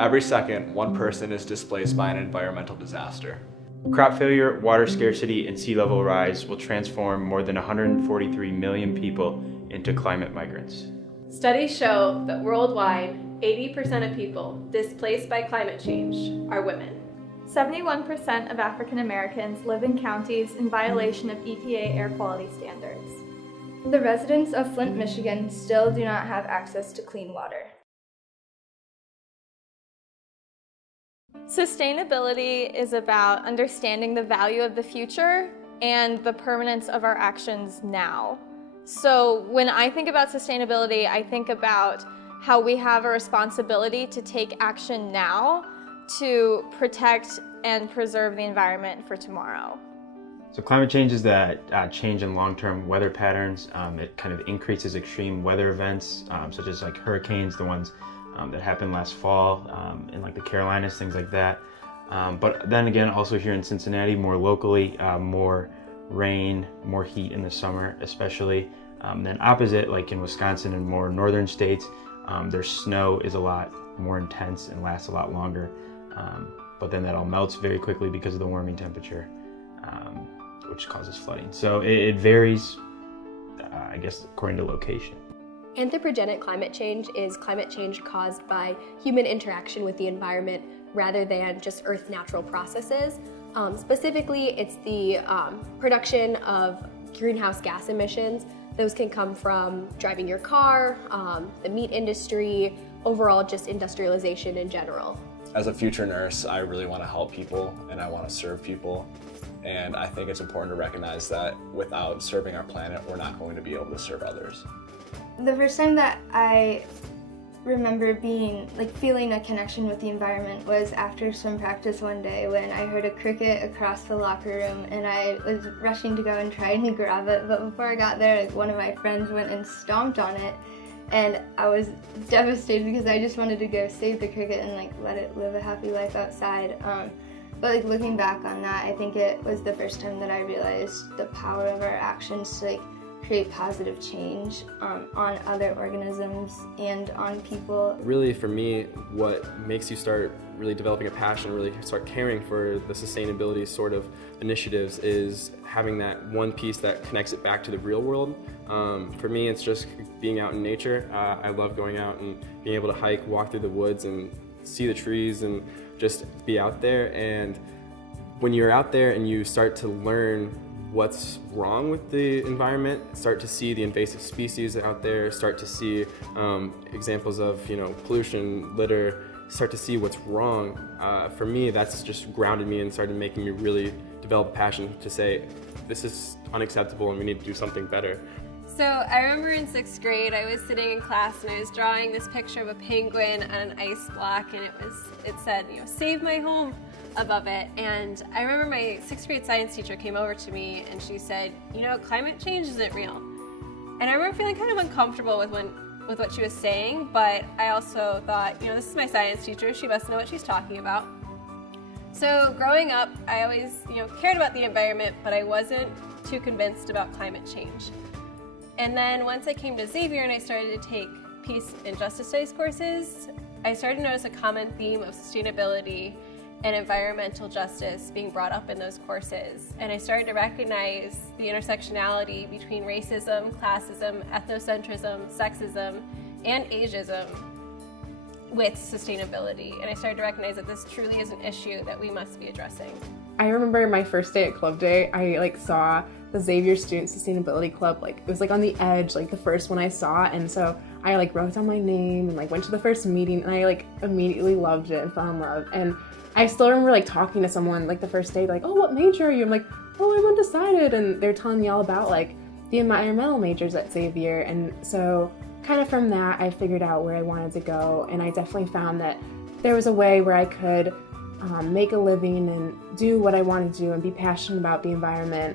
Every second, one person is displaced by an environmental disaster. Crop failure, water scarcity, and sea level rise will transform more than 143 million people into climate migrants. Studies show that worldwide, 80% of people displaced by climate change are women. 71% of African Americans live in counties in violation of EPA air quality standards. The residents of Flint, Michigan still do not have access to clean water. Sustainability is about understanding the value of the future and the permanence of our actions now. So when I think about sustainability, I think about how we have a responsibility to take action now to protect and preserve the environment for tomorrow. So climate change is that change in long-term weather patterns. It kind of increases extreme weather events, such as like hurricanes, the ones that happened last fall in like the Carolinas, things like that. But then again, also here in Cincinnati, more locally, more rain, more heat in the summer especially. Then opposite, like in Wisconsin and more northern states, their snow is a lot more intense and lasts a lot longer. But then that all melts very quickly because of the warming temperature, which causes flooding. So it varies, I guess, according to location. Anthropogenic climate change is climate change caused by human interaction with the environment rather than just Earth's natural processes. Specifically, it's the production of greenhouse gas emissions. Those can come from driving your car, the meat industry, overall just industrialization in general. As a future nurse, I really want to help people and I want to serve people. And I think it's important to recognize that without serving our planet, we're not going to be able to serve others. The first time that I remember feeling a connection with the environment was after swim practice one day when I heard a cricket across the locker room and I was rushing to go and try and grab it, but before I got there, one of my friends went and stomped on it and I was devastated because I just wanted to go save the cricket and let it live a happy life outside. But looking back on that, I think it was the first time that I realized the power of our actions to create positive change on other organisms and on people. Really, for me, what makes you start really developing a passion, really start caring for the sustainability sort of initiatives is having that one piece that connects it back to the real world. For me, it's just being out in nature. I love going out and being able to hike, walk through the woods and see the trees and just be out there. And when you're out there and you start to learn what's wrong with the environment, start to see the invasive species out there, start to see examples of pollution, litter, start to see what's wrong. For me, that's just grounded me and started making me really develop a passion to say, this is unacceptable and we need to do something better. So I remember in 6th grade, I was sitting in class and I was drawing this picture of a penguin on an ice block, and it said, save my home above it. And I remember my 6th grade science teacher came over to me and she said, climate change isn't real. And I remember feeling kind of uncomfortable with what she was saying, but I also thought, this is my science teacher, she must know what she's talking about. So growing up, I always, cared about the environment, but I wasn't too convinced about climate change. And then once I came to Xavier and I started to take peace and justice studies courses, I started to notice a common theme of sustainability and environmental justice being brought up in those courses. And I started to recognize the intersectionality between racism, classism, ethnocentrism, sexism, and ageism with sustainability. And I started to recognize that this truly is an issue that we must be addressing. I remember my first day at Club Day, I saw the Xavier Student Sustainability Club, it was on the edge, the first one I saw, and so I wrote down my name and went to the first meeting, and I immediately loved it and fell in love. And I still remember talking to someone the first day, oh, what major are you? I'm oh, I'm undecided, and they're telling me all about the environmental majors at Xavier. And so kind of from that I figured out where I wanted to go, and I definitely found that there was a way where I could make a living and do what I wanted to do and be passionate about the environment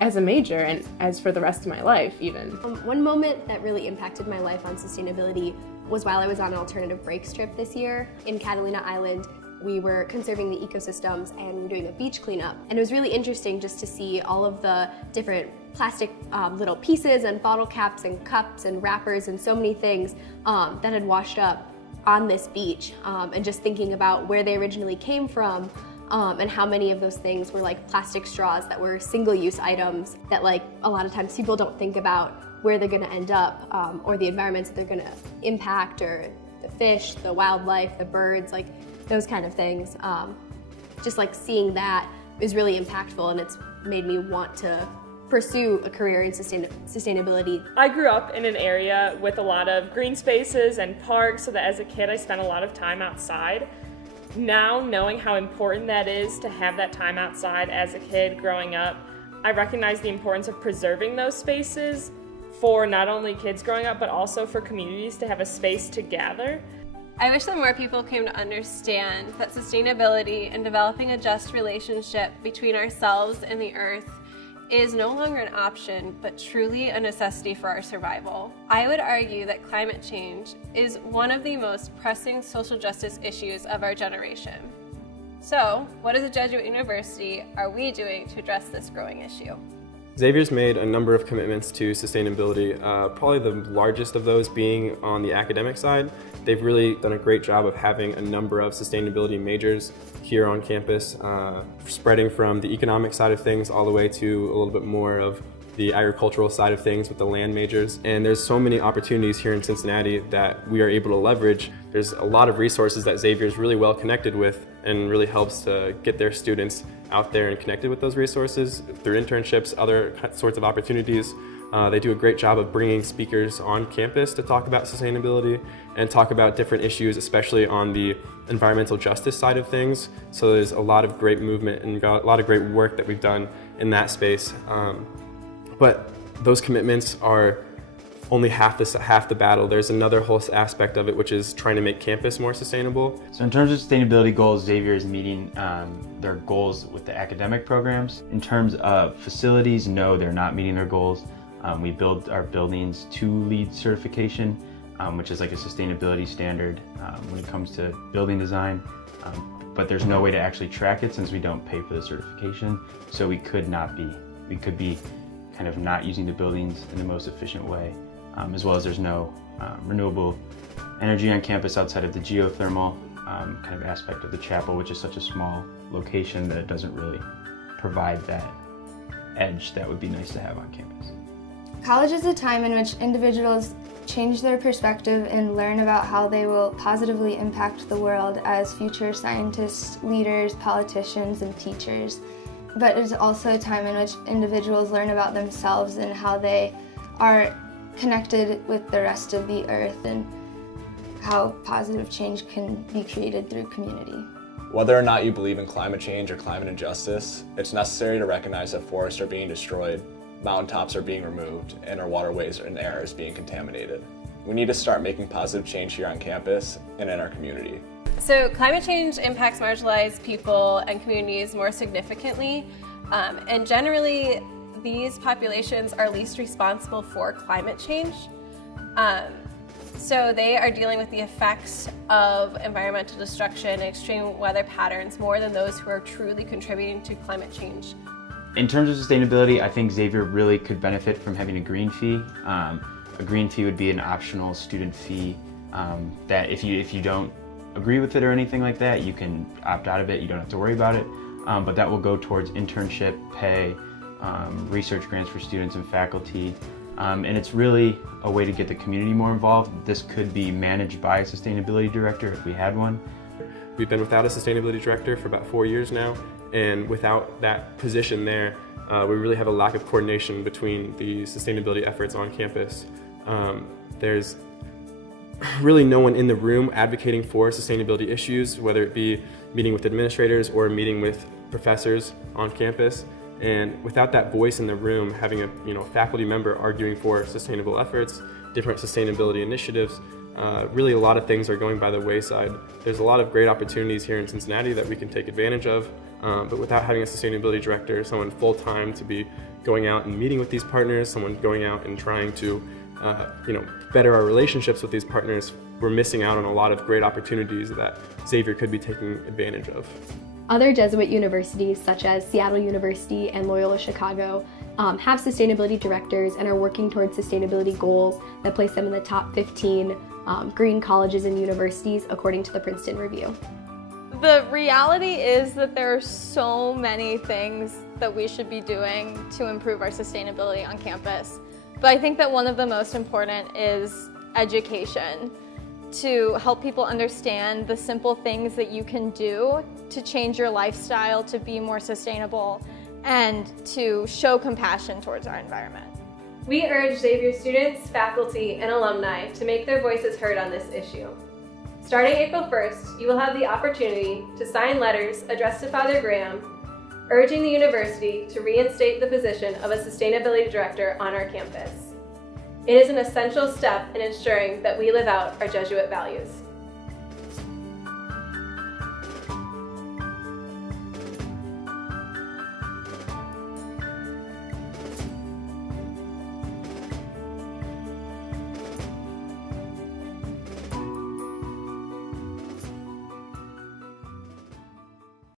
as a major and as for the rest of my life even. One moment that really impacted my life on sustainability was while I was on an alternative breaks trip this year in Catalina Island. We were conserving the ecosystems and we were doing a beach cleanup. And it was really interesting just to see all of the different plastic little pieces and bottle caps and cups and wrappers and so many things that had washed up on this beach, and just thinking about where they originally came from, and how many of those things were like plastic straws that were single-use items that like a lot of times people don't think about where they're gonna end up, or the environments that they're gonna impact, or the fish, the wildlife, the birds, like those kind of things. Just like seeing that is really impactful, and it's made me want to pursue a career in sustainability. I grew up in an area with a lot of green spaces and parks, so that as a kid I spent a lot of time outside. Now, knowing how important that is to have that time outside as a kid growing up, I recognize the importance of preserving those spaces for not only kids growing up, but also for communities to have a space to gather. I wish that more people came to understand that sustainability and developing a just relationship between ourselves and the earth is no longer an option, but truly a necessity for our survival. I would argue that climate change is one of the most pressing social justice issues of our generation. So, what as a Jesuit university are we doing to address this growing issue? Xavier's made a number of commitments to sustainability, probably the largest of those being on the academic side. They've really done a great job of having a number of sustainability majors here on campus, spreading from the economic side of things all the way to a little bit more of the agricultural side of things with the land majors. And there's so many opportunities here in Cincinnati that we are able to leverage. There's a lot of resources that Xavier's really well connected with and really helps to get their students out there and connected with those resources through internships, other sorts of opportunities. They do a great job of bringing speakers on campus to talk about sustainability and talk about different issues, especially on the environmental justice side of things. So there's a lot of great movement and a lot of great work that we've done in that space. But those commitments are only half the battle. There's another whole aspect of it, which is trying to make campus more sustainable. So in terms of sustainability goals, Xavier is meeting their goals with the academic programs. In terms of facilities, no, they're not meeting their goals. We build our buildings to LEED certification, which is like a sustainability standard when it comes to building design. But there's no way to actually track it since we don't pay for the certification. So we could be kind of not using the buildings in the most efficient way, as well as there's no renewable energy on campus outside of the geothermal kind of aspect of the chapel, which is such a small location that it doesn't really provide that edge that would be nice to have on campus. College is a time in which individuals change their perspective and learn about how they will positively impact the world as future scientists, leaders, politicians, and teachers. But it's also a time in which individuals learn about themselves and how they are connected with the rest of the earth and how positive change can be created through community. Whether or not you believe in climate change or climate injustice, it's necessary to recognize that forests are being destroyed, mountaintops are being removed, and our waterways and air is being contaminated. We need to start making positive change here on campus and in our community. So climate change impacts marginalized people and communities more significantly, and generally these populations are least responsible for climate change. So they are dealing with the effects of environmental destruction and extreme weather patterns more than those who are truly contributing to climate change. In terms of sustainability, I think Xavier really could benefit from having a green fee. A green fee would be an optional student fee that if you don't agree with it or anything like that, you can opt out of it. You don't have to worry about it. But that will go towards internship pay, research grants for students and faculty. And it's really a way to get the community more involved. This could be managed by a sustainability director if we had one. We've been without a sustainability director for about 4 years now, and without that position there, we really have a lack of coordination between the sustainability efforts on campus. There's really no one in the room advocating for sustainability issues, whether it be meeting with administrators or meeting with professors on campus. And without that voice in the room, having a faculty member arguing for sustainable efforts, different sustainability initiatives, really a lot of things are going by the wayside. There's a lot of great opportunities here in Cincinnati that we can take advantage of, but without having a sustainability director, someone full-time to be going out and meeting with these partners, someone going out and trying to better our relationships with these partners, we're missing out on a lot of great opportunities that Xavier could be taking advantage of. Other Jesuit universities, such as Seattle University and Loyola Chicago, have sustainability directors and are working towards sustainability goals that place them in the top 15 green colleges and universities, according to the Princeton Review. The reality is that there are so many things that we should be doing to improve our sustainability on campus. But I think that one of the most important is education, to help people understand the simple things that you can do to change your lifestyle to be more sustainable and to show compassion towards our environment. We urge Xavier students, faculty, and alumni to make their voices heard on this issue. Starting April 1st, you will have the opportunity to sign letters addressed to Father Graham, urging the university to reinstate the position of a sustainability director on our campus. It is an essential step in ensuring that we live out our Jesuit values.